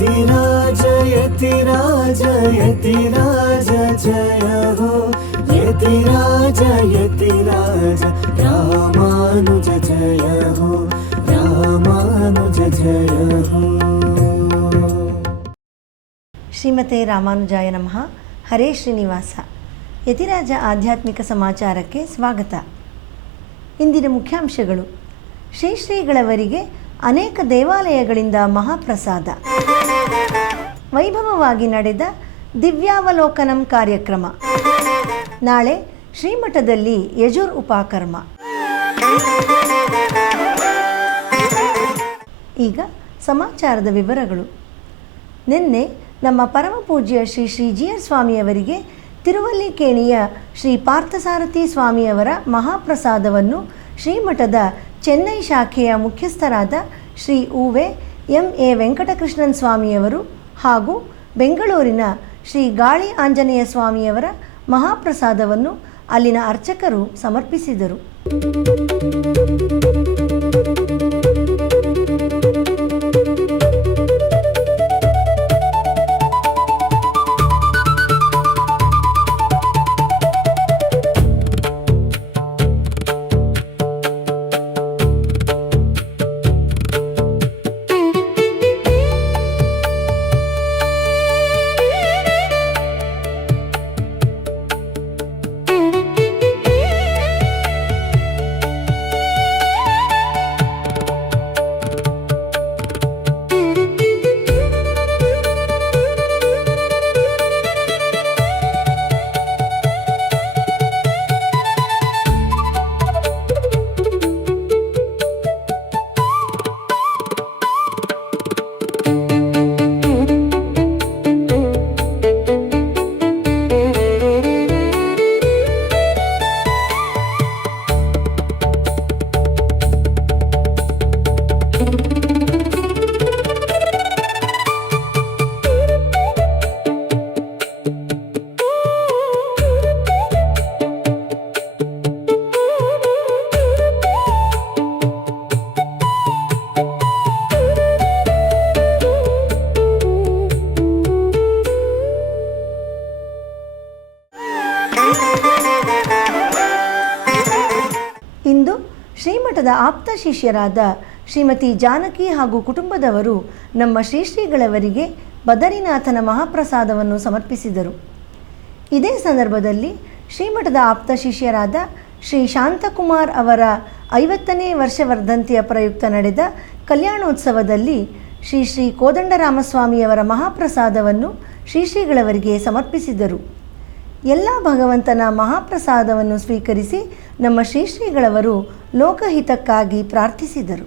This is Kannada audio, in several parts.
यतिराज यतिराज यतिराज जय हो यतिराज यतिराज रामानुज जय हो रामानुज जय हो। ಶ್ರೀಮತೆ ರಾಮಾನುಜಾಯ ನಮಃ. ಹರೇ ಶ್ರೀನಿವಾಸ. ಯತಿರಾಜ ಆಧ್ಯಾತ್ಮಿಕ ಸಮಾಚಾರಕ್ಕೆ ಸ್ವಾಗತ. ಇಂದಿನ ಮುಖ್ಯಾಂಶಗಳು: ಶ್ರೀಗಳವರಿಗೆ ಅನೇಕ ದೇವಾಲಯಗಳಿಂದ ಮಹಾಪ್ರಸಾದ, ವೈಭವವಾಗಿ ನಡೆದ ದಿವ್ಯಾವಲೋಕನಂ ಕಾರ್ಯಕ್ರಮ, ನಾಳೆ ಶ್ರೀಮಠದಲ್ಲಿ ಯಜುರ್ ಉಪಕರ್ಮ. ಈಗ ಸಮಾಚಾರದ ವಿವರಗಳು. ನಿನ್ನೆ ನಮ್ಮ ಪರಮಪೂಜ್ಯ ಶ್ರೀ ಜಿಯರ್ ಸ್ವಾಮಿಯವರಿಗೆ ತಿರುವಲ್ಲಿಕೇಣಿಯ ಶ್ರೀ ಪಾರ್ಥಸಾರಥಿ ಸ್ವಾಮಿಯವರ ಮಹಾಪ್ರಸಾದವನ್ನು ಶ್ರೀಮಠದ ಚೆನ್ನೈ ಶಾಖೆಯ ಮುಖ್ಯಸ್ಥರಾದ ಶ್ರೀ ಉವೆ ಎಂ.ಎ. ವೆಂಕಟಕೃಷ್ಣನ್ ಸ್ವಾಮಿಯವರು ಹಾಗೂ ಬೆಂಗಳೂರಿನ ಶ್ರೀ ಗಾಳಿ ಆಂಜನೇಯ ಸ್ವಾಮಿಯವರ ಮಹಾಪ್ರಸಾದವನ್ನು ಅಲ್ಲಿನ ಅರ್ಚಕರು ಸಮರ್ಪಿಸಿದರು. ಇಂದು ಶ್ರೀಮಠದ ಆಪ್ತ ಶಿಷ್ಯರಾದ ಶ್ರೀಮತಿ ಜಾನಕಿ ಹಾಗೂ ಕುಟುಂಬದವರು ನಮ್ಮ ಶ್ರೀಗಳವರಿಗೆ ಬದರಿನಾಥನ ಮಹಾಪ್ರಸಾದವನ್ನು ಸಮರ್ಪಿಸಿದರು. ಇದೇ ಸಂದರ್ಭದಲ್ಲಿ ಶ್ರೀಮಠದ ಆಪ್ತ ಶಿಷ್ಯರಾದ ಶ್ರೀ ಶಾಂತಕುಮಾರ್ ಅವರ 50ನೇ ವರ್ಷವರ್ಧಂತಿಯ ಪ್ರಯುಕ್ತ ನಡೆದ ಕಲ್ಯಾಣೋತ್ಸವದಲ್ಲಿ ಶ್ರೀ ಕೋದಂಡರಾಮಸ್ವಾಮಿಯವರ ಮಹಾಪ್ರಸಾದವನ್ನು ಶ್ರೀಗಳವರಿಗೆ ಸಮರ್ಪಿಸಿದರು. ಎಲ್ಲ ಭಗವಂತನ ಮಹಾಪ್ರಸಾದವನ್ನು ಸ್ವೀಕರಿಸಿ ನಮ್ಮ ಶ್ರೀಗಳವರು ಲೋಕಹಿತಕ್ಕಾಗಿ ಪ್ರಾರ್ಥಿಸಿದರು.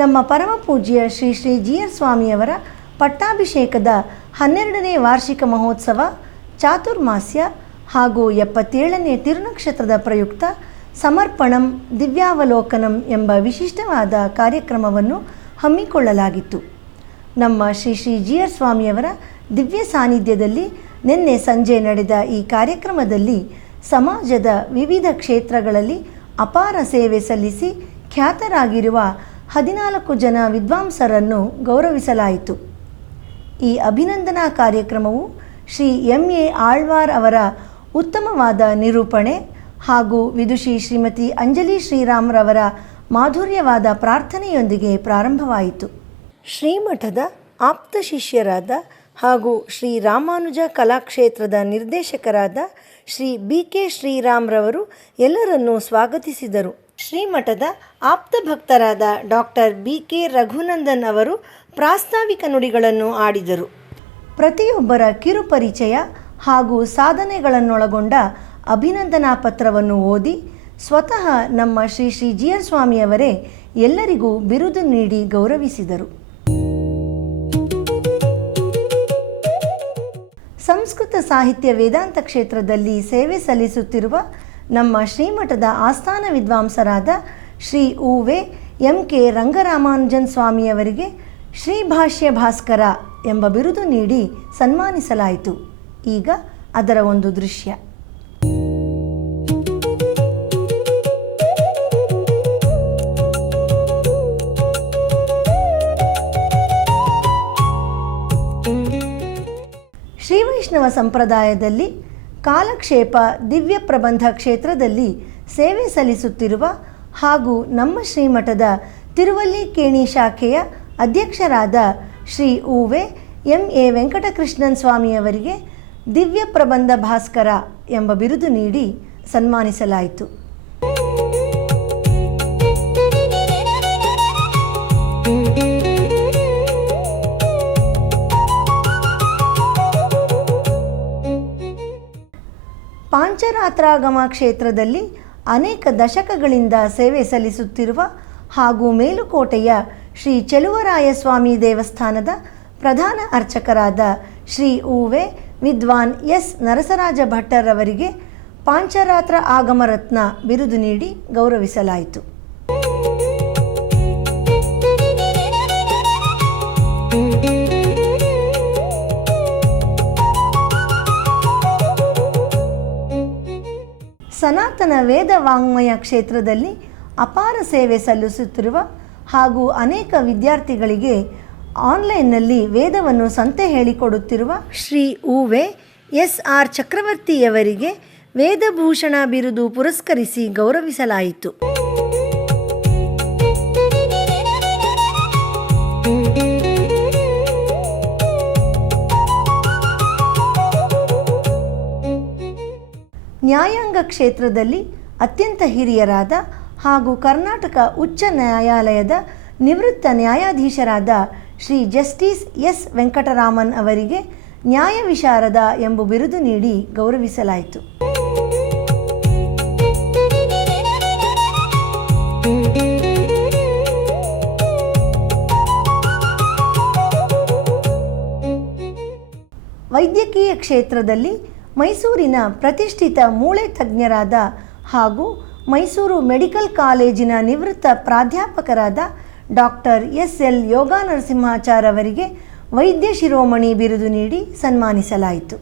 ನಮ್ಮ ಪರಮಪೂಜ್ಯ ಶ್ರೀ ಜಿಯರ್ ಸ್ವಾಮಿಯವರ ಪಟ್ಟಾಭಿಷೇಕದ 12ನೇ ವಾರ್ಷಿಕ ಮಹೋತ್ಸವ ಚಾತುರ್ಮಾಸ್ಯ ಹಾಗೂ 77ನೇ ತಿರುನಕ್ಷತ್ರದ ಪ್ರಯುಕ್ತ ಸಮರ್ಪಣಂ ದಿವ್ಯಾವಲೋಕನಂ ಎಂಬ ವಿಶಿಷ್ಟವಾದ ಕಾರ್ಯಕ್ರಮವನ್ನು ಹಮ್ಮಿಕೊಳ್ಳಲಾಗಿತ್ತು. ನಮ್ಮ ಶ್ರೀ ಶ್ರೀ GR ಸ್ವಾಮಿಯವರ ದಿವ್ಯ ಸಾನ್ನಿಧ್ಯದಲ್ಲಿ ನಿನ್ನೆ ಸಂಜೆ ನಡೆದ ಈ ಕಾರ್ಯಕ್ರಮದಲ್ಲಿ ಸಮಾಜದ ವಿವಿಧ ಕ್ಷೇತ್ರಗಳಲ್ಲಿ ಅಪಾರ ಸೇವೆ ಸಲ್ಲಿಸಿ ಖ್ಯಾತರಾಗಿರುವ 14 ಜನ ವಿದ್ವಾಂಸರನ್ನು ಗೌರವಿಸಲಾಯಿತು. ಈ ಅಭಿನಂದನಾ ಕಾರ್ಯಕ್ರಮವು ಶ್ರೀ MA ಆಳ್ವಾರ್ ಅವರ ಉತ್ತಮವಾದ ನಿರೂಪಣೆ ಹಾಗೂ ವಿದುಷಿ ಶ್ರೀಮತಿ ಅಂಜಲಿ ಶ್ರೀರಾಮ್ರವರ ಮಾಧುರ್ಯವಾದ ಪ್ರಾರ್ಥನೆಯೊಂದಿಗೆ ಪ್ರಾರಂಭವಾಯಿತು. ಶ್ರೀಮಠದ ಆಪ್ತ ಶಿಷ್ಯರಾದ ಹಾಗೂ ಶ್ರೀ ರಾಮಾನುಜ ಕಲಾಕ್ಷೇತ್ರದ ನಿರ್ದೇಶಕರಾದ ಶ್ರೀ BK ಶ್ರೀರಾಮ್ರವರು ಎಲ್ಲರನ್ನೂ ಸ್ವಾಗತಿಸಿದರು. ಶ್ರೀಮಠದ ಆಪ್ತ ಭಕ್ತರಾದ ಡಾಕ್ಟರ್ BK ರಘುನಂದನ್ ಅವರು ಪ್ರಾಸ್ತಾವಿಕ ನುಡಿಗಳನ್ನು ಆಡಿದರು. ಪ್ರತಿಯೊಬ್ಬರ ಕಿರುಪರಿಚಯ ಹಾಗೂ ಸಾಧನೆಗಳನ್ನೊಳಗೊಂಡ ಅಭಿನಂದನಾ ಪತ್ರವನ್ನು ಓದಿ ಸ್ವತಃ ನಮ್ಮ ಶ್ರೀ ಶ್ರೀ GR ಸ್ವಾಮಿಯವರೇ ಎಲ್ಲರಿಗೂ ಬಿರುದು ನೀಡಿ ಗೌರವಿಸಿದರು. ಸಂಸ್ಕೃತ ಸಾಹಿತ್ಯ ವೇದಾಂತ ಕ್ಷೇತ್ರದಲ್ಲಿ ಸೇವೆ ಸಲ್ಲಿಸುತ್ತಿರುವ ನಮ್ಮ ಶ್ರೀಮಠದ ಆಸ್ಥಾನ ವಿದ್ವಾಂಸರಾದ ಶ್ರೀ ಉ.ವೆ. MK ರಂಗರಾಮಾನುಜನ್ ಸ್ವಾಮಿಯವರಿಗೆ ಶ್ರೀಭಾಷ್ಯ ಭಾಸ್ಕರ ಎಂಬ ಬಿರುದು ನೀಡಿ ಸನ್ಮಾನಿಸಲಾಯಿತು. ಈಗ ಅದರ ಒಂದು ದೃಶ್ಯ. ಶ್ರೀ ವೈಷ್ಣವ ಸಂಪ್ರದಾಯದಲ್ಲಿ ಕಾಲಕ್ಷೇಪ ದಿವ್ಯ ಪ್ರಬಂಧ ಕ್ಷೇತ್ರದಲ್ಲಿ ಸೇವೆ ಸಲ್ಲಿಸುತ್ತಿರುವ ಹಾಗೂ ನಮ್ಮ ಶ್ರೀಮಠದ ತಿರುವಲ್ಲಿಕೇಣಿ ಶಾಖೆಯ ಅಧ್ಯಕ್ಷರಾದ ಶ್ರೀ ಉ.ವೆ. MA ವೆಂಕಟಕೃಷ್ಣನ್ ಸ್ವಾಮಿಯವರಿಗೆ ದಿವ್ಯ ಪ್ರಬಂಧ ಭಾಸ್ಕರ ಎಂಬ ಬಿರುದು ನೀಡಿ ಸನ್ಮಾನಿಸಲಾಯಿತು. ಪಾಂಚರಾತ್ರಾಗಮ ಕ್ಷೇತ್ರದಲ್ಲಿ ಅನೇಕ ದಶಕಗಳಿಂದ ಸೇವೆ ಸಲ್ಲಿಸುತ್ತಿರುವ ಹಾಗೂ ಮೇಲುಕೋಟೆಯ ಶ್ರೀ ಚೆಲುವರಾಯಸ್ವಾಮಿ ದೇವಸ್ಥಾನದ ಪ್ರಧಾನ ಅರ್ಚಕರಾದ ಶ್ರೀ ಉ.ವೆ. ವಿದ್ವಾನ್ S. ನರಸರಾಜ ಭಟ್ಟರವರಿಗೆ ಪಾಂಚರಾತ್ರ ಆಗಮರತ್ನ ಬಿರುದು ನೀಡಿ ಗೌರವಿಸಲಾಯಿತು. ಸನಾತನ ವೇದ ವಾಂಗ್ಮಯ ಕ್ಷೇತ್ರದಲ್ಲಿ ಅಪಾರ ಸೇವೆ ಸಲ್ಲಿಸುತ್ತಿರುವ ಹಾಗೂ ಅನೇಕ ವಿದ್ಯಾರ್ಥಿಗಳಿಗೆ ಆನ್ಲೈನ್ನಲ್ಲಿ ವೇದವನ್ನು ಸಂತೆ ಹೇಳಿಕೊಡುತ್ತಿರುವ ಶ್ರೀ ಉ.ವೆ. S.R. ಚಕ್ರವರ್ತಿಯವರಿಗೆ ವೇದಭೂಷಣ ಬಿರುದು ಪುರಸ್ಕರಿಸಿ ಗೌರವಿಸಲಾಯಿತು. ನ್ಯಾಯಾಂಗ ಕ್ಷೇತ್ರದಲ್ಲಿ ಅತ್ಯಂತ ಹಿರಿಯರಾದ ಹಾಗೂ ಕರ್ನಾಟಕ ಉಚ್ಚ ನ್ಯಾಯಾಲಯದ ನಿವೃತ್ತ ನ್ಯಾಯಾಧೀಶರಾದ ಶ್ರೀ ಜಸ್ಟಿಸ್ S. ವೆಂಕಟರಾಮನ್ ಅವರಿಗೆ ನ್ಯಾಯ ವಿಶಾರದ ಎಂಬ ಬಿರುದು ನೀಡಿ ಗೌರವಿಸಲಾಯಿತು. ವೈದ್ಯಕೀಯ ಕ್ಷೇತ್ರದಲ್ಲಿ ಮೈಸೂರಿನ ಪ್ರತಿಷ್ಠಿತ ಮೂಳೆ ತಜ್ಞರಾದ ಹಾಗೂ ಮೈಸೂರು ಮೆಡಿಕಲ್ ಕಾಲೇಜಿನ ನಿವೃತ್ತ ಪ್ರಾಧ್ಯಾಪಕರಾದ ಡಾಕ್ಟರ್ S.L. ಯೋಗಾನರಸಿಂಹಾಚಾರ್ ಅವರಿಗೆ ವೈದ್ಯ ಶಿರೋಮಣಿ ಬಿರುದು ನೀಡಿ ಸನ್ಮಾನಿಸಲಾಯಿತು.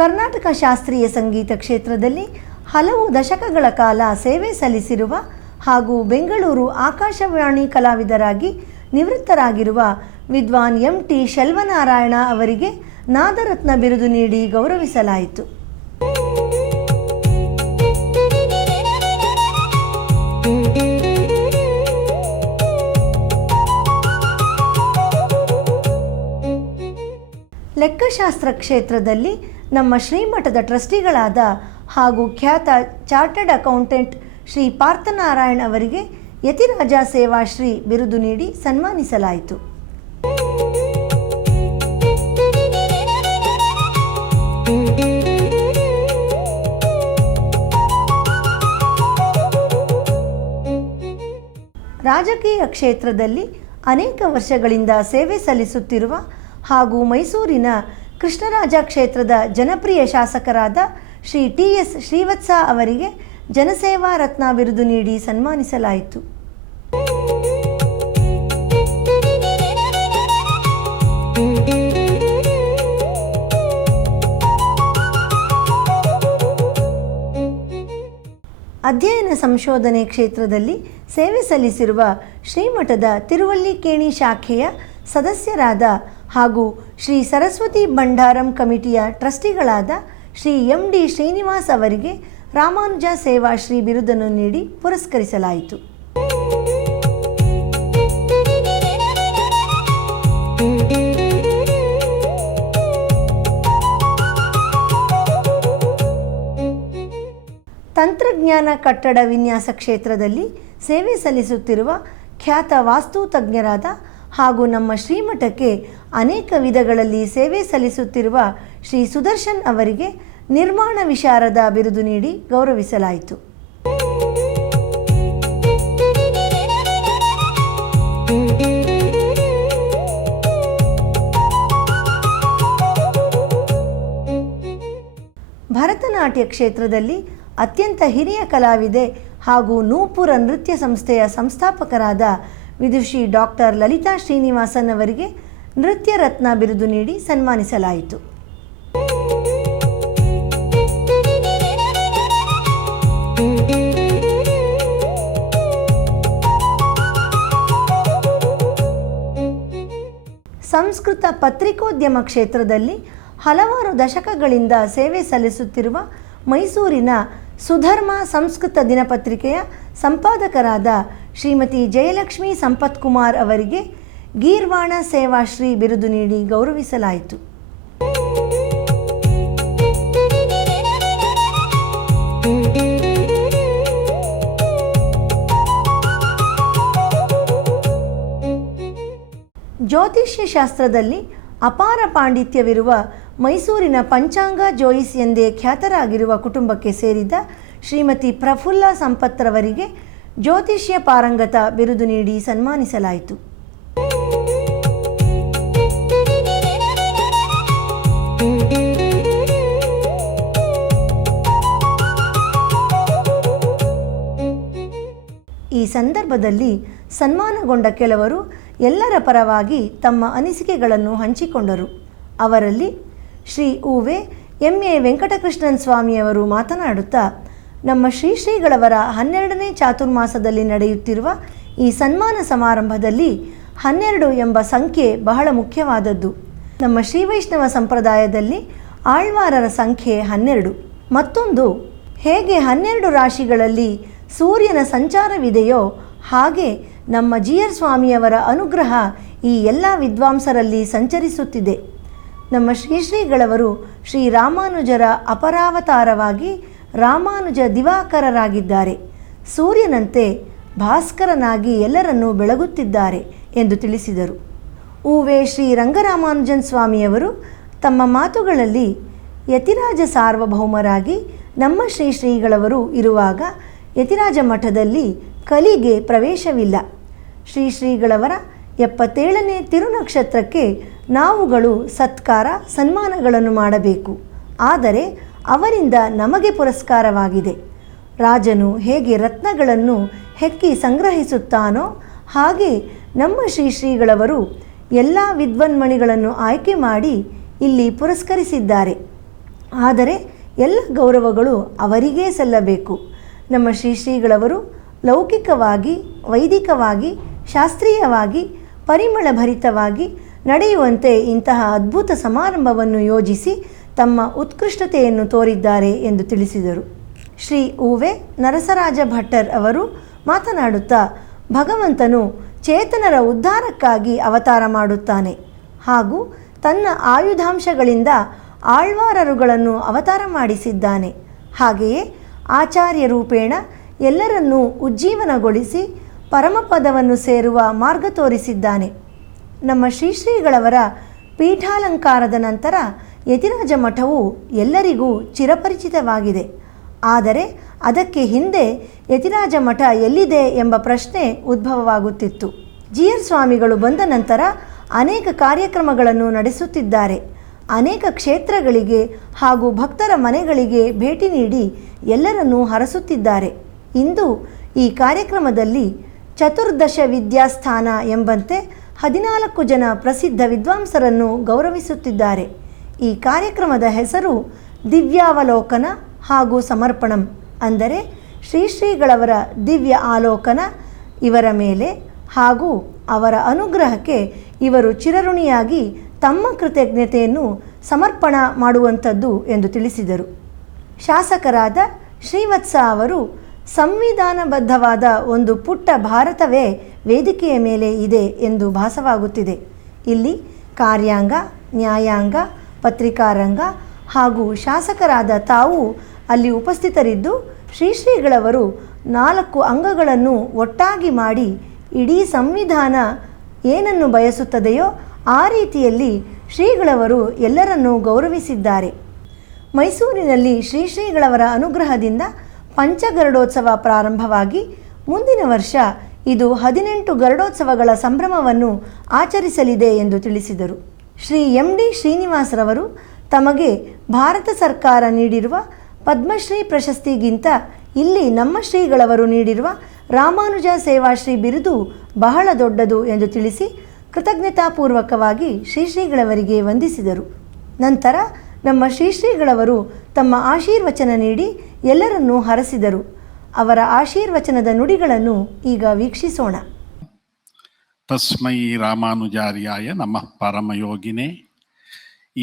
ಕರ್ನಾಟಕ ಶಾಸ್ತ್ರೀಯ ಸಂಗೀತ ಕ್ಷೇತ್ರದಲ್ಲಿ ಹಲವು ದಶಕಗಳ ಕಾಲ ಸೇವೆ ಸಲ್ಲಿಸಿರುವ ಹಾಗೂ ಬೆಂಗಳೂರು ಆಕಾಶವಾಣಿ ಕಲಾವಿದರಾಗಿ ನಿವೃತ್ತರಾಗಿರುವ ವಿದ್ವಾನ್ MT ಶೆಲ್ವನಾರಾಯಣ ಅವರಿಗೆ ನಾದರತ್ನ ಬಿರುದು ನೀಡಿ ಗೌರವಿಸಲಾಯಿತು. ಲೆಕ್ಕಶಾಸ್ತ್ರ ಕ್ಷೇತ್ರದಲ್ಲಿ ನಮ್ಮ ಶ್ರೀಮಠದ ಟ್ರಸ್ಟಿಗಳಾದ ಹಾಗೂ ಖ್ಯಾತ ಚಾರ್ಟರ್ಡ್ ಅಕೌಂಟೆಂಟ್ ಶ್ರೀ ಪಾರ್ಥನಾರಾಯಣ್ ಅವರಿಗೆ ಯತಿರಾಜ ಸೇವಾಶ್ರೀ ಬಿರುದು ನೀಡಿ ಸನ್ಮಾನಿಸಲಾಯಿತು. ರಾಜಕೀಯ ಕ್ಷೇತ್ರದಲ್ಲಿ ಅನೇಕ ವರ್ಷಗಳಿಂದ ಸೇವೆ ಸಲ್ಲಿಸುತ್ತಿರುವ ಹಾಗೂ ಮೈಸೂರಿನ ಕೃಷ್ಣರಾಜ ಕ್ಷೇತ್ರದ ಜನಪ್ರಿಯ ಶಾಸಕರಾದ ಶ್ರೀ TS ಶ್ರೀವತ್ಸ ಅವರಿಗೆ ಜನಸೇವಾ ರತ್ನ ಬಿರುದು ನೀಡಿ ಸನ್ಮಾನಿಸಲಾಯಿತು. ಅಧ್ಯಯನ ಸಂಶೋಧನೆ ಕ್ಷೇತ್ರದಲ್ಲಿ ಸೇವೆ ಸಲ್ಲಿಸಿರುವ ಶ್ರೀಮಠದ ತಿರುವಲ್ಲಿಕೇಣಿ ಶಾಖೆಯ ಸದಸ್ಯರಾದ ಹಾಗೂ ಶ್ರೀ ಸರಸ್ವತಿ ಭಂಡಾರಂ ಕಮಿಟಿಯ ಟ್ರಸ್ಟಿಗಳಾದ ಶ್ರೀ MD ಶ್ರೀನಿವಾಸ್ ಅವರಿಗೆ ರಾಮಾನುಜ ಸೇವಾಶ್ರೀ ಬಿರುದನ್ನು ನೀಡಿ ಪುರಸ್ಕರಿಸಲಾಯಿತು. ತಂತ್ರಜ್ಞಾನ ಕಟ್ಟಡ ವಿನ್ಯಾಸ ಕ್ಷೇತ್ರದಲ್ಲಿ ಸೇವೆ ಸಲ್ಲಿಸುತ್ತಿರುವ ಖ್ಯಾತ ವಾಸ್ತು ತಜ್ಞರಾದ ಹಾಗೂ ನಮ್ಮ ಶ್ರೀಮಠಕ್ಕೆ ಅನೇಕ ವಿಧಗಳಲ್ಲಿ ಸೇವೆ ಸಲ್ಲಿಸುತ್ತಿರುವ ಶ್ರೀ ಸುದರ್ಶನ್ ಅವರಿಗೆ ನಿರ್ಮಾಣ ವಿಶಾರದ ಬಿರುದು ನೀಡಿ ಗೌರವಿಸಲಾಯಿತು. ಭರತನಾಟ್ಯ ಕ್ಷೇತ್ರದಲ್ಲಿ ಅತ್ಯಂತ ಹಿರಿಯ ಕಲಾವಿದೆ ಹಾಗೂ ನೂಪುರ ನೃತ್ಯ ಸಂಸ್ಥೆಯ ಸಂಸ್ಥಾಪಕರಾದ ವಿದುಷಿ ಡಾಕ್ಟರ್ ಲಲಿತಾ ಶ್ರೀನಿವಾಸನ್ ಅವರಿಗೆ ನೃತ್ಯ ರತ್ನ ಬಿರುದು ನೀಡಿ ಸನ್ಮಾನಿಸಲಾಯಿತು. ಸಂಸ್ಕೃತ ಪತ್ರಿಕೋದ್ಯಮ ಕ್ಷೇತ್ರದಲ್ಲಿ ಹಲವಾರು ದಶಕಗಳಿಂದ ಸೇವೆ ಸಲ್ಲಿಸುತ್ತಿರುವ ಮೈಸೂರಿನ ಸುಧರ್ಮ ಸಂಸ್ಕೃತ ದಿನಪತ್ರಿಕೆಯ ಸಂಪಾದಕರಾದ ಶ್ರೀಮತಿ ಜಯಲಕ್ಷ್ಮಿ ಸಂಪತ್ಕುಮಾರ್ ಅವರಿಗೆ ಗೀರ್ವಾಣ ಸೇವಾಶ್ರೀ ಬಿರುದು ನೀಡಿ ಗೌರವಿಸಲಾಯಿತು. ಜ್ಯೋತಿಷ್ಯ ಶಾಸ್ತ್ರದಲ್ಲಿ ಅಪಾರ ಪಾಂಡಿತ್ಯವಿರುವ ಮೈಸೂರಿನ ಪಂಚಾಂಗ ಜೋಯಿಸ್ ಎಂದೇ ಖ್ಯಾತರಾಗಿರುವ ಕುಟುಂಬಕ್ಕೆ ಸೇರಿದ ಶ್ರೀಮತಿ ಪ್ರಫುಲ್ಲ ಸಂಪತ್ರವರಿಗೆ ಜ್ಯೋತಿಷ್ಯ ಪಾರಂಗತ ಬಿರುದು ನೀಡಿ ಸನ್ಮಾನಿಸಲಾಯಿತು. ಈ ಸಂದರ್ಭದಲ್ಲಿ ಸನ್ಮಾನಗೊಂಡ ಕೆಲವರು ಎಲ್ಲರ ಪರವಾಗಿ ತಮ್ಮ ಅನಿಸಿಕೆಗಳನ್ನು ಹಂಚಿಕೊಂಡರು. ಅವರಲ್ಲಿ ಶ್ರೀ ಉವೆ MA ವೆಂಕಟಕೃಷ್ಣನ್ ಸ್ವಾಮಿಯವರು ಮಾತನಾಡುತ್ತಾ, ನಮ್ಮ ಶ್ರೀಗಳವರ 12ನೇ ಚಾತುರ್ಮಾಸದಲ್ಲಿ ನಡೆಯುತ್ತಿರುವ ಈ ಸನ್ಮಾನ ಸಮಾರಂಭದಲ್ಲಿ 12 ಎಂಬ ಸಂಖ್ಯೆ ಬಹಳ ಮುಖ್ಯವಾದದ್ದು. ನಮ್ಮ ಶ್ರೀ ವೈಷ್ಣವ ಸಂಪ್ರದಾಯದಲ್ಲಿ ಆಳ್ವಾರರ ಸಂಖ್ಯೆ 12. ಮತ್ತೊಂದು, ಹೇಗೆ 12 ರಾಶಿಗಳಲ್ಲಿ ಸೂರ್ಯನ ಸಂಚಾರವಿದೆಯೋ ಹಾಗೆ ನಮ್ಮ GR ಸ್ವಾಮಿಯವರ ಅನುಗ್ರಹ ಈ ಎಲ್ಲ ವಿದ್ವಾಂಸರಲ್ಲಿ ಸಂಚರಿಸುತ್ತಿದೆ. ನಮ್ಮ ಶ್ರೀಗಳವರು ಶ್ರೀ ರಾಮಾನುಜರ ಅಪರಾವತಾರವಾಗಿ ರಾಮಾನುಜ ದಿವಾಕರರಾಗಿದ್ದಾರೆ. ಸೂರ್ಯನಂತೆ ಭಾಸ್ಕರನಾಗಿ ಎಲ್ಲರನ್ನೂ ಬೆಳಗುತ್ತಿದ್ದಾರೆ ಎಂದು ತಿಳಿಸಿದರು. ಉವೆ ಶ್ರೀ ರಂಗರಾಮಾನುಜನ್ ಸ್ವಾಮಿಯವರು ತಮ್ಮ ಮಾತುಗಳಲ್ಲಿ ಯತಿರಾಜ ಸಾರ್ವಭೌಮರಾಗಿ ನಮ್ಮ ಶ್ರೀಗಳವರು ಇರುವಾಗ ಯತಿರಾಜ ಮಠದಲ್ಲಿ ಕಲಿಗೆ ಪ್ರವೇಶವಿಲ್ಲ. ಶ್ರೀಗಳವರ 77ನೇ ತಿರುನಕ್ಷತ್ರಕ್ಕೆ ನಾವುಗಳು ಸತ್ಕಾರ ಸನ್ಮಾನಗಳನ್ನು ಮಾಡಬೇಕು. ಆದರೆ ಅವರಿಂದ ನಮಗೆ ಪುರಸ್ಕಾರವಾಗಿದೆ. ರಾಜನು ಹೇಗೆ ರತ್ನಗಳನ್ನು ಹೆಕ್ಕಿ ಸಂಗ್ರಹಿಸುತ್ತಾನೋ ಹಾಗೆ ನಮ್ಮ ಶ್ರೀಗಳವರು ಎಲ್ಲ ವಿದ್ವನ್ಮಣಿಗಳನ್ನು ಆಯ್ಕೆ ಮಾಡಿ ಇಲ್ಲಿ ಪುರಸ್ಕರಿಸಿದ್ದಾರೆ. ಆದರೆ ಎಲ್ಲ ಗೌರವಗಳು ಅವರಿಗೇ ಸಲ್ಲಬೇಕು. ನಮ್ಮ ಶ್ರೀಗಳವರು ಲೌಕಿಕವಾಗಿ, ವೈದಿಕವಾಗಿ, ಶಾಸ್ತ್ರೀಯವಾಗಿ, ಪರಿಮಳಭರಿತವಾಗಿ ನಡೆಯುವಂತೆ ಇಂತಹ ಅದ್ಭುತ ಸಮಾರಂಭವನ್ನು ಯೋಜಿಸಿ ತಮ್ಮ ಉತ್ಕೃಷ್ಟತೆಯನ್ನು ತೋರಿದ್ದಾರೆ ಎಂದು ತಿಳಿಸಿದರು. ಶ್ರೀ ಉವೆ ನರಸರಾಜ ಭಟ್ಟರ್ ಅವರು ಮಾತನಾಡುತ್ತಾ, ಭಗವಂತನು ಚೇತನರ ಉದ್ಧಾರಕ್ಕಾಗಿ ಅವತಾರ ಮಾಡುತ್ತಾನೆ ಹಾಗೂ ತನ್ನ ಆಯುಧಾಂಶಗಳಿಂದ ಆಳ್ವಾರರುಗಳನ್ನು ಅವತಾರ ಮಾಡಿಸಿದ್ದಾನೆ. ಹಾಗೆಯೇ ಆಚಾರ್ಯ ರೂಪೇಣ ಎಲ್ಲರನ್ನೂ ಉಜ್ಜೀವನಗೊಳಿಸಿ ಪರಮಪದವನ್ನು ಸೇರುವ ಮಾರ್ಗ ತೋರಿಸಿದ್ದಾನೆ. ನಮ್ಮ ಶ್ರೀಗಳವರ ಪೀಠಾಲಂಕಾರದ ನಂತರ ಯತಿರಾಜ ಮಠವು ಎಲ್ಲರಿಗೂ ಚಿರಪರಿಚಿತವಾಗಿದೆ. ಆದರೆ ಅದಕ್ಕೆ ಹಿಂದೆ ಯತಿರಾಜ ಮಠ ಎಲ್ಲಿದೆ ಎಂಬ ಪ್ರಶ್ನೆ ಉದ್ಭವವಾಗುತ್ತಿತ್ತು. ಜಿಯರ್ ಸ್ವಾಮಿಗಳು ಬಂದ ನಂತರ ಅನೇಕ ಕಾರ್ಯಕ್ರಮಗಳನ್ನು ನಡೆಸುತ್ತಿದ್ದಾರೆ. ಅನೇಕ ಕ್ಷೇತ್ರಗಳಿಗೆ ಹಾಗೂ ಭಕ್ತರ ಮನೆಗಳಿಗೆ ಭೇಟಿ ನೀಡಿ ಎಲ್ಲರನ್ನೂ ಹರಸುತ್ತಿದ್ದಾರೆ. ಇಂದು ಈ ಕಾರ್ಯಕ್ರಮದಲ್ಲಿ ಚತುರ್ದಶ ವಿದ್ಯಾಸ್ಥಾನ ಎಂಬಂತೆ 14 ಜನ ಪ್ರಸಿದ್ಧ ವಿದ್ವಾಂಸರನ್ನು ಗೌರವಿಸುತ್ತಿದ್ದಾರೆ. ಈ ಕಾರ್ಯಕ್ರಮದ ಹೆಸರು ದಿವ್ಯಾವಲೋಕನ ಹಾಗೂ ಸಮರ್ಪಣಂ, ಅಂದರೆ ಶ್ರೀಗಳವರ ದಿವ್ಯ ಆಲೋಕನ ಇವರ ಮೇಲೆ ಹಾಗೂ ಅವರ ಅನುಗ್ರಹಕ್ಕೆ ಇವರು ಚಿರಋಣಿಯಾಗಿ ತಮ್ಮ ಕೃತಜ್ಞತೆಯನ್ನು ಸಮರ್ಪಣ ಮಾಡುವಂಥದ್ದು ಎಂದು ತಿಳಿಸಿದರು. ಶಾಸಕರಾದ ಶ್ರೀವತ್ಸ ಅವರು ಸಂವಿಧಾನಬದ್ಧವಾದ ಒಂದು ಪುಟ್ಟ ಭಾರತವೇ ವೇದಿಕೆಯ ಮೇಲೆ ಇದೆ ಎಂದು ಭಾಸವಾಗುತ್ತಿದೆ. ಇಲ್ಲಿ ಕಾರ್ಯಾಂಗ, ನ್ಯಾಯಾಂಗ, ಪತ್ರಿಕಾರಂಗ ಹಾಗೂ ಶಾಸಕರಾದ ತಾವು ಅಲ್ಲಿ ಉಪಸ್ಥಿತರಿದ್ದು ಶ್ರೀಗಳವರು 4 ಅಂಗಗಳನ್ನು ಒಟ್ಟಾಗಿ ಮಾಡಿ ಇಡೀ ಸಂವಿಧಾನ ಏನನ್ನು ಬಯಸುತ್ತದೆಯೋ ಆ ರೀತಿಯಲ್ಲಿ ಶ್ರೀಗಳವರು ಎಲ್ಲರನ್ನೂ ಗೌರವಿಸಿದ್ದಾರೆ. ಮೈಸೂರಿನಲ್ಲಿ ಶ್ರೀಗಳವರ ಅನುಗ್ರಹದಿಂದ ಪಂಚಗರುಡೋತ್ಸವ ಪ್ರಾರಂಭವಾಗಿ ಮುಂದಿನ ವರ್ಷ ಇದು 18 ಗರುಡೋತ್ಸವಗಳ ಸಂಭ್ರಮವನ್ನು ಆಚರಿಸಲಿದೆ ಎಂದು ತಿಳಿಸಿದರು. ಶ್ರೀ MD ಶ್ರೀನಿವಾಸರವರು ತಮಗೆ ಭಾರತ ಸರ್ಕಾರ ನೀಡಿರುವ ಪದ್ಮಶ್ರೀ ಪ್ರಶಸ್ತಿಗಿಂತ ಇಲ್ಲಿ ನಮ್ಮ ಶ್ರೀಗಳವರು ನೀಡಿರುವ ರಾಮಾನುಜ ಸೇವಾಶ್ರೀ ಬಿರುದು ಬಹಳ ದೊಡ್ಡದು ಎಂದು ತಿಳಿಸಿ ಕೃತಜ್ಞತಾಪೂರ್ವಕವಾಗಿ ಶ್ರೀಗಳವರಿಗೆ ವಂದಿಸಿದರು. ನಂತರ ನಮ್ಮ ಶ್ರೀಗಳವರು ತಮ್ಮ ಆಶೀರ್ವಚನ ನೀಡಿ ಎಲ್ಲರನ್ನೂ ಹರಸಿದರು. ಅವರ ಆಶೀರ್ವಚನದ ನುಡಿಗಳನ್ನು ಈಗ ವೀಕ್ಷಿಸೋಣ. ತಸ್ಮೈ ರಾಮಾನುಜಾರ್ಯಾಯ ನಮಃ ಪರಮಯೋಗಿನೇ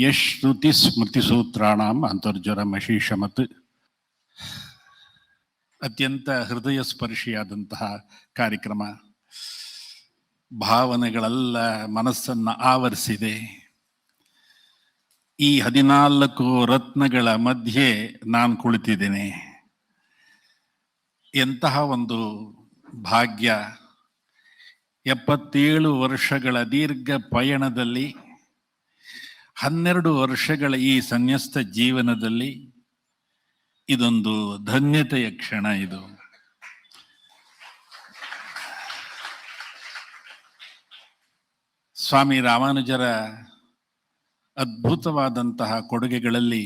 ಯಶ್ರುತಿ ಸ್ಮೃತಿಸೂತ್ರಾಣಾಂ ಅಂತರ್ಜರಮಶೀಷಮತ್. ಅತ್ಯಂತ ಹೃದಯ ಸ್ಪರ್ಶಿಯಾದಂತಹ ಕಾರ್ಯಕ್ರಮ, ಭಾವನೆಗಳೆಲ್ಲ ಮನಸ್ಸನ್ನು ಆವರಿಸಿದೆ. ಈ 14 ರತ್ನಗಳ ಮಧ್ಯೆ ನಾನು ಕುಳಿತಿದ್ದೇನೆ. ಎಂತಹ ಒಂದು ಭಾಗ್ಯ! 77 ವರ್ಷಗಳ ದೀರ್ಘ ಪಯಣದಲ್ಲಿ 12 ವರ್ಷಗಳ ಈ ಸನ್ಯಸ್ತ ಜೀವನದಲ್ಲಿ ಇದೊಂದು ಧನ್ಯತೆಯ ಕ್ಷಣ. ಇದು ಸ್ವಾಮಿ ರಾಮಾನುಜರ ಅದ್ಭುತವಾದಂತಹ ಕೊಡುಗೆಗಳಲ್ಲಿ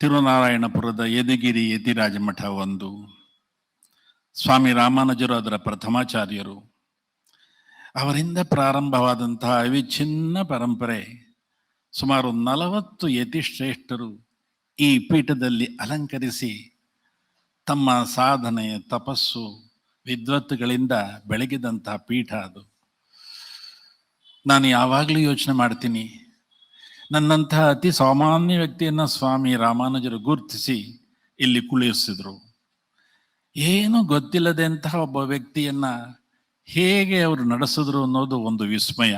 ತಿರುನಾರಾಯಣಪುರದ ಯದುಗಿರಿ ಯತಿರಾಜ ಮಠ ಒಂದು. ಸ್ವಾಮಿ ರಾಮಾನುಜರು ಅದರ ಪ್ರಥಮಾಚಾರ್ಯರು. ಅವರಿಂದ ಪ್ರಾರಂಭವಾದಂತಹ ಅವಿಚ್ಛಿನ್ನ ಪರಂಪರೆ ಸುಮಾರು 40 ಯತಿಶ್ರೇಷ್ಠರು ಈ ಪೀಠದಲ್ಲಿ ಅಲಂಕರಿಸಿ ತಮ್ಮ ಸಾಧನೆ, ತಪಸ್ಸು, ವಿದ್ವತ್ತುಗಳಿಂದ ಬೆಳಗಿದಂತಹ ಪೀಠ ಅದು. ನಾನು ಯಾವಾಗಲೂ ಯೋಚನೆ ಮಾಡ್ತೀನಿ, ನನ್ನಂತಹ ಅತಿ ಸಾಮಾನ್ಯ ವ್ಯಕ್ತಿಯನ್ನು ಸ್ವಾಮಿ ರಾಮಾನುಜರು ಗುರುತಿಸಿ ಇಲ್ಲಿ ಕುಳಿಸಿದ್ರು. ಏನೂ ಗೊತ್ತಿಲ್ಲದೆ ಅಂತಹ ಒಬ್ಬ ವ್ಯಕ್ತಿಯನ್ನ ಹೇಗೆ ಅವರು ನಡೆಸಿದ್ರು ಅನ್ನೋದು ಒಂದು ವಿಸ್ಮಯ.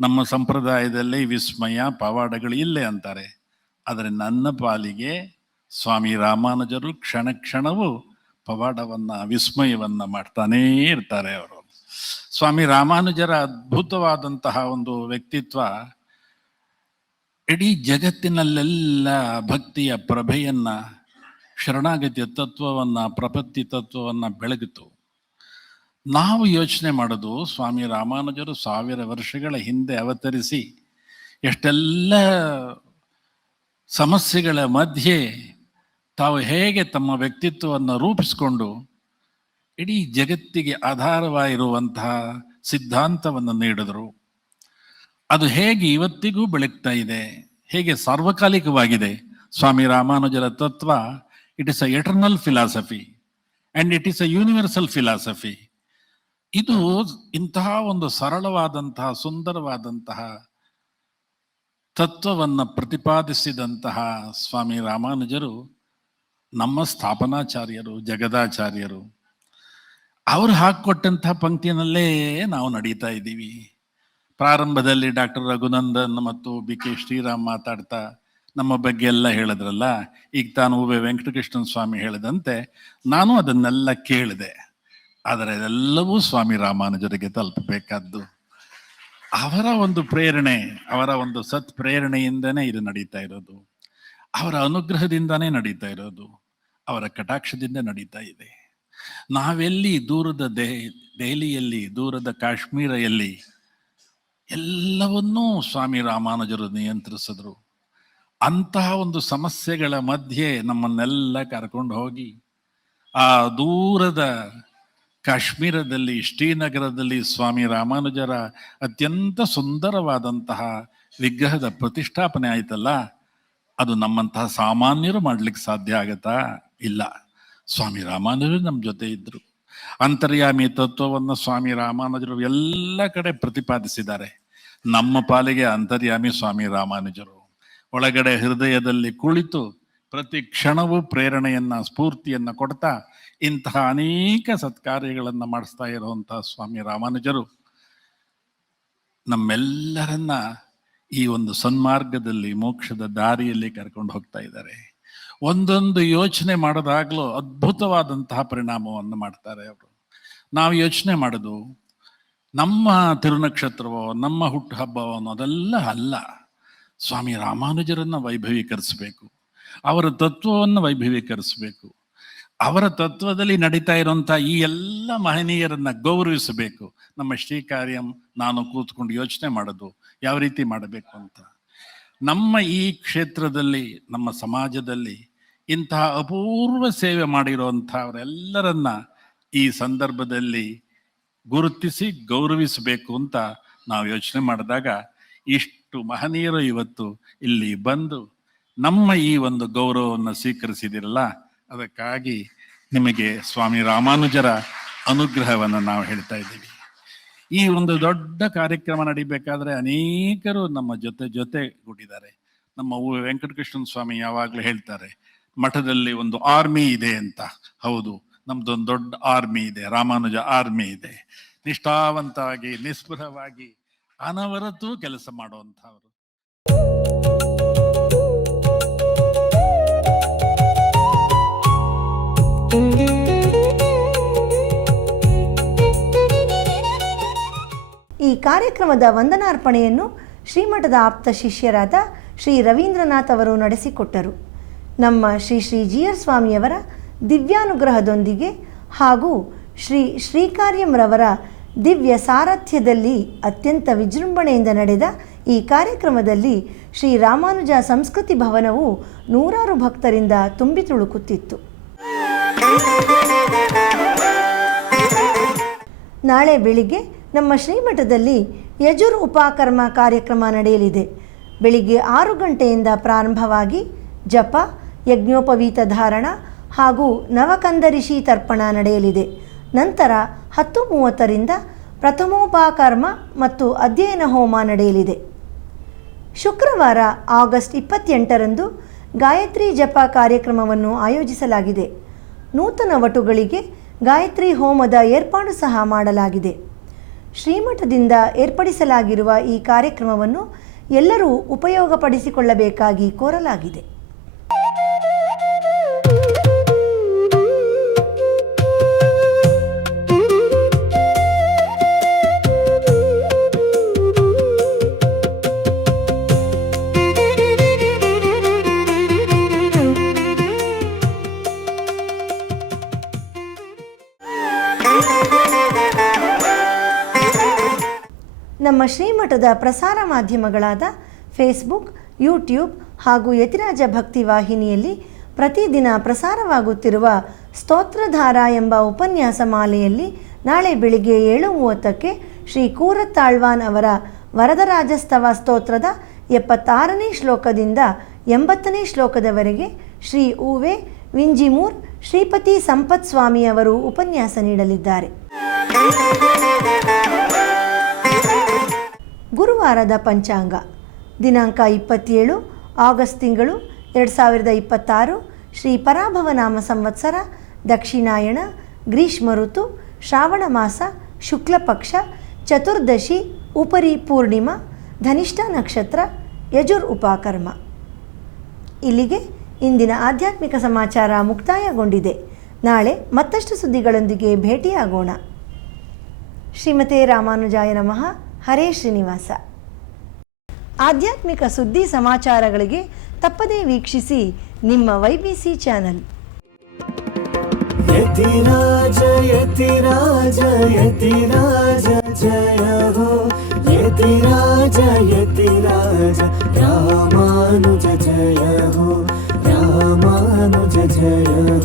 ನಮ್ಮ ಸಂಪ್ರದಾಯದಲ್ಲಿ ವಿಸ್ಮಯ, ಪವಾಡಗಳು ಇಲ್ಲೇ ಅಂತಾರೆ. ಆದರೆ ನನ್ನ ಪಾಲಿಗೆ ಸ್ವಾಮಿ ರಾಮಾನುಜರು ಕ್ಷಣ ಕ್ಷಣವೂ ಪವಾಡವನ್ನ, ವಿಸ್ಮಯವನ್ನ ಮಾಡ್ತಾನೇ ಇರ್ತಾರೆ ಅವರು. ಸ್ವಾಮಿ ರಾಮಾನುಜರ ಅದ್ಭುತವಾದಂತಹ ಒಂದು ವ್ಯಕ್ತಿತ್ವ ಇಡೀ ಜಗತ್ತಿನಲ್ಲೆಲ್ಲ ಭಕ್ತಿಯ ಪ್ರಭೆಯನ್ನ, ಶರಣಾಗತಿಯ ತತ್ವವನ್ನ, ಪ್ರಪತ್ತಿ ತತ್ವವನ್ನ ಬೆಳಗಿತು. ನಾವು ಯೋಚನೆ ಮಾಡೋದು, ಸ್ವಾಮಿ ರಾಮಾನುಜರು 1000 ವರ್ಷಗಳ ಹಿಂದೆ ಅವತರಿಸಿ ಎಷ್ಟೆಲ್ಲ ಸಮಸ್ಯೆಗಳ ಮಧ್ಯೆ ತಾವು ಹೇಗೆ ತಮ್ಮ ವ್ಯಕ್ತಿತ್ವವನ್ನು ರೂಪಿಸಿಕೊಂಡು ಇಡೀ ಜಗತ್ತಿಗೆ ಆಧಾರವಾಗಿರುವಂತಹ ಸಿದ್ಧಾಂತವನ್ನು ನೀಡಿದರು. ಅದು ಹೇಗೆ ಇವತ್ತಿಗೂ ಬೆಳಗ್ತಾ ಇದೆ, ಹೇಗೆ ಸಾರ್ವಕಾಲಿಕವಾಗಿದೆ. ಸ್ವಾಮಿ ರಾಮಾನುಜರ ತತ್ವ, it is a eternal philosophy and it is a universal philosophy. ಇದು ಇಂತಹ ಒಂದು ಸರಳವಾದಂತಹ, ಸುಂದರವಾದಂತಹ ತತ್ವವನ್ನು ಪ್ರತಿಪಾದಿಸಿದಂತಹ ಸ್ವಾಮಿ ರಾಮಾನುಜರು ನಮ್ಮ ಸ್ಥಾಪನಾಚಾರ್ಯರು, ಜಗದಾಚಾರ್ಯರು. ಅವರು ಹಾಕಿಕೊಟ್ಟಂತಹ ಪಂಕ್ತಿಯಲ್ಲೇ ನಾವು ನಡೀತಾ ಇದ್ದೀವಿ. ಪ್ರಾರಂಭದಲ್ಲಿ ಡಾಕ್ಟರ್ ರಘುನಂದನ್ ಮತ್ತು BK ಶ್ರೀರಾಮ್ ಮಾತಾಡ್ತಾ ನಮ್ಮ ಬಗ್ಗೆ ಎಲ್ಲ ಹೇಳಿದ್ರಲ್ಲ. ಈಗ ತಾನು ವೆಂಕಟಕೃಷ್ಣನ್ ಸ್ವಾಮಿ ಹೇಳಿದಂತೆ ನಾನು ಅದನ್ನೆಲ್ಲ ಕೇಳಿದೆ. ಆದರೆ ಅದೆಲ್ಲವೂ ಸ್ವಾಮಿ ರಾಮಾನುಜರಿಗೆ ತಲುಪಬೇಕಾದ್ದು. ಅವರ ಒಂದು ಪ್ರೇರಣೆ, ಅವರ ಒಂದು ಸತ್ ಪ್ರೇರಣೆಯಿಂದನೇ ಇದು ನಡೀತಾ ಇರೋದು. ಅವರ ಅನುಗ್ರಹದಿಂದಾನೇ ನಡೀತಾ ಇರೋದು. ಅವರ ಕಟಾಕ್ಷದಿಂದ ನಡೀತಾ ಇದೆ. ನಾವೆಲ್ಲಿ ದೂರದ ದೆಹಲಿಯಲ್ಲಿ, ದೂರದ ಕಾಶ್ಮೀರ ಎಲ್ಲಿ ಎಲ್ಲವನ್ನೂ ಸ್ವಾಮಿ ರಾಮಾನುಜರು ನಿಯಂತ್ರಿಸಿದ್ರು. ಅಂತಹ ಒಂದು ಸಮಸ್ಯೆಗಳ ಮಧ್ಯೆ ನಮ್ಮನ್ನೆಲ್ಲ ಕರ್ಕೊಂಡು ಹೋಗಿ ಆ ದೂರದ ಕಾಶ್ಮೀರದಲ್ಲಿ, ಶ್ರೀನಗರದಲ್ಲಿ ಸ್ವಾಮಿ ರಾಮಾನುಜರ ಅತ್ಯಂತ ಸುಂದರವಾದಂತಹ ವಿಗ್ರಹದ ಪ್ರತಿಷ್ಠಾಪನೆ ಆಯ್ತಲ್ಲ, ಅದು ನಮ್ಮಂತಹ ಸಾಮಾನ್ಯರು ಮಾಡ್ಲಿಕ್ಕೆ ಸಾಧ್ಯ ಆಗತ್ತಾ? ಇಲ್ಲ. ಸ್ವಾಮಿ ರಾಮಾನುಜರು ನಮ್ಮ ಜೊತೆ ಇದ್ರು. ಅಂತರ್ಯಾಮಿ ತತ್ವವನ್ನು ಸ್ವಾಮಿ ರಾಮಾನುಜರು ಎಲ್ಲ ಕಡೆ ಪ್ರತಿಪಾದಿಸಿದ್ದಾರೆ. ನಮ್ಮ ಪಾಲಿಗೆ ಅಂತರ್ಯಾಮಿ ಸ್ವಾಮಿ ರಾಮಾನುಜರು ಒಳಗಡೆ ಹೃದಯದಲ್ಲಿ ಕುಳಿತು ಪ್ರತಿ ಕ್ಷಣವೂ ಪ್ರೇರಣೆಯನ್ನ, ಸ್ಫೂರ್ತಿಯನ್ನ ಕೊಡ್ತಾ ಇಂತಹ ಅನೇಕ ಸತ್ಕಾರ್ಯಗಳನ್ನ ಮಾಡಿಸ್ತಾ ಇರುವಂತಹ ಸ್ವಾಮಿ ರಾಮಾನುಜರು ನಮ್ಮೆಲ್ಲರನ್ನ ಈ ಒಂದು ಸನ್ಮಾರ್ಗದಲ್ಲಿ, ಮೋಕ್ಷದ ದಾರಿಯಲ್ಲಿ ಕರ್ಕೊಂಡು ಹೋಗ್ತಾ ಇದ್ದಾರೆ. ಒಂದೊಂದು ಯೋಚನೆ ಮಾಡೋದಾಗ್ಲೂ ಅದ್ಭುತವಾದಂತಹ ಪರಿಣಾಮವನ್ನು ಮಾಡ್ತಾರೆ ಅವರು. ನಾವು ಯೋಚನೆ ಮಾಡೋದು ನಮ್ಮ ತಿರುನಕ್ಷತ್ರವೋ, ನಮ್ಮ ಹುಟ್ಟುಹಬ್ಬವೋ ಅನ್ನೋದೆಲ್ಲ ಅಲ್ಲ. ಸ್ವಾಮಿ ರಾಮಾನುಜರನ್ನ ವೈಭವೀಕರಿಸಬೇಕು, ಅವರ ತತ್ವವನ್ನು ವೈಭವೀಕರಿಸಬೇಕು, ಅವರ ತತ್ವದಲ್ಲಿ ನಡೀತಾ ಇರುವಂಥ ಈ ಎಲ್ಲ ಮಹನೀಯರನ್ನ ಗೌರವಿಸಬೇಕು. ನಮ್ಮ ಶ್ರೀಕಾರ್ಯಂ ನಾನು ಕೂತ್ಕೊಂಡು ಯೋಚನೆ ಮಾಡೋದು ಯಾವ ರೀತಿ ಮಾಡಬೇಕು ಅಂತ. ನಮ್ಮ ಈ ಕ್ಷೇತ್ರದಲ್ಲಿ, ನಮ್ಮ ಸಮಾಜದಲ್ಲಿ ಇಂತಹ ಅಪೂರ್ವ ಸೇವೆ ಮಾಡಿರುವಂಥವರೆಲ್ಲರನ್ನ ಈ ಸಂದರ್ಭದಲ್ಲಿ ಗುರುತಿಸಿ ಗೌರವಿಸಬೇಕು ಅಂತ ನಾವು ಯೋಚನೆ ಮಾಡಿದಾಗ ಇಷ್ಟು ಮಹನೀಯರು ಇವತ್ತು ಇಲ್ಲಿ ಬಂದು ನಮ್ಮ ಈ ಒಂದು ಗೌರವವನ್ನು ಸ್ವೀಕರಿಸಿದಿರಲ್ಲ, ಅದಕ್ಕಾಗಿ ನಿಮಗೆ ಸ್ವಾಮಿ ರಾಮಾನುಜರ ಅನುಗ್ರಹವನ್ನು ನಾವು ಹೇಳ್ತಾ ಇದ್ದೀವಿ. ಈ ಒಂದು ದೊಡ್ಡ ಕಾರ್ಯಕ್ರಮ ನಡಿಬೇಕಾದ್ರೆ ಅನೇಕರು ನಮ್ಮ ಜೊತೆಗೂಡಿದ್ದಾರೆ. ನಮ್ಮ ವೆಂಕಟಕೃಷ್ಣನ್ ಸ್ವಾಮಿ ಯಾವಾಗಲೂ ಹೇಳ್ತಾರೆ, ಮಠದಲ್ಲಿ ಒಂದು ಆರ್ಮಿ ಇದೆ ಅಂತ. ಹೌದು, ನಮ್ದೊಂದು ದೊಡ್ಡ ಆರ್ಮಿ ಇದೆ, ರಾಮಾನುಜ ಆರ್ಮಿ ಇದೆ. ನಿಷ್ಠಾವಂತವಾಗಿ, ನಿಸ್ಪೃಹವಾಗಿ, ಅನವರತೂ ಕೆಲಸ ಮಾಡುವಂಥವ್ರು. ಈ ಕಾರ್ಯಕ್ರಮದ ವಂದನಾರ್ಪಣೆಯನ್ನು ಶ್ರೀಮಠದ ಆಪ್ತ ಶಿಷ್ಯರಾದ ಶ್ರೀ ರವೀಂದ್ರನಾಥ್ ಅವರು ನಡೆಸಿಕೊಟ್ಟರು. ನಮ್ಮ ಶ್ರೀ ಜಿಆರ್ ಸ್ವಾಮಿಯವರ ದಿವ್ಯಾನುಗ್ರಹದೊಂದಿಗೆ ಹಾಗೂ ಶ್ರೀಕಾರ್ಯಂರವರ ದಿವ್ಯ ಸಾರಥ್ಯದಲ್ಲಿ ಅತ್ಯಂತ ವಿಜೃಂಭಣೆಯಿಂದ ನಡೆದ ಈ ಕಾರ್ಯಕ್ರಮದಲ್ಲಿ ಶ್ರೀ ರಾಮಾನುಜ ಸಂಸ್ಕೃತಿ ಭವನವು ನೂರಾರು ಭಕ್ತರಿಂದ ತುಂಬಿ ತುಳುಕುತ್ತಿತ್ತು. ನಾಳೆ ಬೆಳಿಗ್ಗೆ ನಮ್ಮ ಶ್ರೀಮಠದಲ್ಲಿ ಯಜುರ್ ಉಪಕರ್ಮ ಕಾರ್ಯಕ್ರಮ ನಡೆಯಲಿದೆ. ಬೆಳಿಗ್ಗೆ 6 ಗಂಟೆಯಿಂದ ಪ್ರಾರಂಭವಾಗಿ ಜಪ, ಯಜ್ಞೋಪವೀತ ಧಾರಣ ಹಾಗೂ ನವಕಂದರಿಷಿ ತರ್ಪಣ ನಡೆಯಲಿದೆ. ನಂತರ 10:30ರಿಂದ ಪ್ರಥಮೋಪಕರ್ಮ ಮತ್ತು ಅಧ್ಯಯನ ಹೋಮ ನಡೆಯಲಿದೆ. ಶುಕ್ರವಾರ ಆಗಸ್ಟ್ 28ರಂದು ಗಾಯತ್ರಿ ಜಪ ಕಾರ್ಯಕ್ರಮವನ್ನು ಆಯೋಜಿಸಲಾಗಿದೆ. ನೂತನ ವಟುಗಳಿಗೆ ಗಾಯತ್ರಿ ಹೋಮದ ಏರ್ಪಾಡು ಸಹ ಮಾಡಲಾಗಿದೆ. ಶ್ರೀಮಠದಿಂದ ಏರ್ಪಡಿಸಲಾಗಿರುವ ಈ ಕಾರ್ಯಕ್ರಮವನ್ನು ಎಲ್ಲರೂ ಉಪಯೋಗಪಡಿಸಿಕೊಳ್ಳಬೇಕಾಗಿ ಕೋರಲಾಗಿದೆ. ನಮ್ಮ ಶ್ರೀಮಠದ ಪ್ರಸಾರ ಮಾಧ್ಯಮಗಳಾದ ಫೇಸ್ಬುಕ್, ಯೂಟ್ಯೂಬ್ ಹಾಗೂ ಯತಿರಾಜ ಭಕ್ತಿ ವಾಹಿನಿಯಲ್ಲಿ ಪ್ರತಿದಿನ ಪ್ರಸಾರವಾಗುತ್ತಿರುವ ಸ್ತೋತ್ರಧಾರ ಎಂಬ ಉಪನ್ಯಾಸ ಮಾಲೆಯಲ್ಲಿ ನಾಳೆ ಬೆಳಿಗ್ಗೆ 7:30ಕ್ಕೆ ಶ್ರೀ ಕೂರತ್ತಾಳ್ವಾನ್ ಅವರ ವರದರಾಜಸ್ತವ ಸ್ತೋತ್ರದ 76ನೇ ಶ್ಲೋಕದಿಂದ 80ನೇ ಶ್ಲೋಕದವರೆಗೆ ಶ್ರೀ ಉವೆ ವಿಂಜಿಮೂರ್ ಶ್ರೀಪತಿ ಸಂಪತ್ ಸ್ವಾಮಿ ಅವರು ಉಪನ್ಯಾಸ ನೀಡಲಿದ್ದಾರೆ. ಗುರುವಾರದ ಪಂಚಾಂಗ ದಿನಾಂಕ 27 ಆಗಸ್ಟ್ ತಿಂಗಳು 2026, ಶ್ರೀ ಪರಾಭವನಾಮ ಸಂವತ್ಸರ, ದಕ್ಷಿಣಾಯಣ, ಗ್ರೀಷ್ಮ ಋತು, ಶ್ರಾವಣ ಮಾಸ, ಶುಕ್ಲ ಪಕ್ಷ, ಚತುರ್ದಶಿ, ಉಪರಿ ಪೂರ್ಣಿಮಾ, ಧನಿಷ್ಠ ನಕ್ಷತ್ರ, ಯಜುರ್ ಉಪಕರ್ಮ. ಇಲ್ಲಿಗೆ ಇಂದಿನ ಆಧ್ಯಾತ್ಮಿಕ ಸಮಾಚಾರ ಮುಕ್ತಾಯಗೊಂಡಿದೆ. ನಾಳೆ ಮತ್ತಷ್ಟು ಸುದ್ದಿಗಳೊಂದಿಗೆ ಭೇಟಿಯಾಗೋಣ. ಶ್ರೀಮತೆ ರಾಮಾನುಜಾಯ ನಮಃ. ಹರೇ ಶ್ರೀನಿವಾಸ. ಆಧ್ಯಾತ್ಮಿಕ ಸುದ್ದಿ ಸಮಾಚಾರಗಳಿಗೆ ತಪ್ಪದೇ ವೀಕ್ಷಿಸಿ ನಿಮ್ಮ YBC ಚಾನಲ್. यतिराज यतिराज यतिराज जय हो यतिराज यतिराज रामानुज जय हो रामानुज जय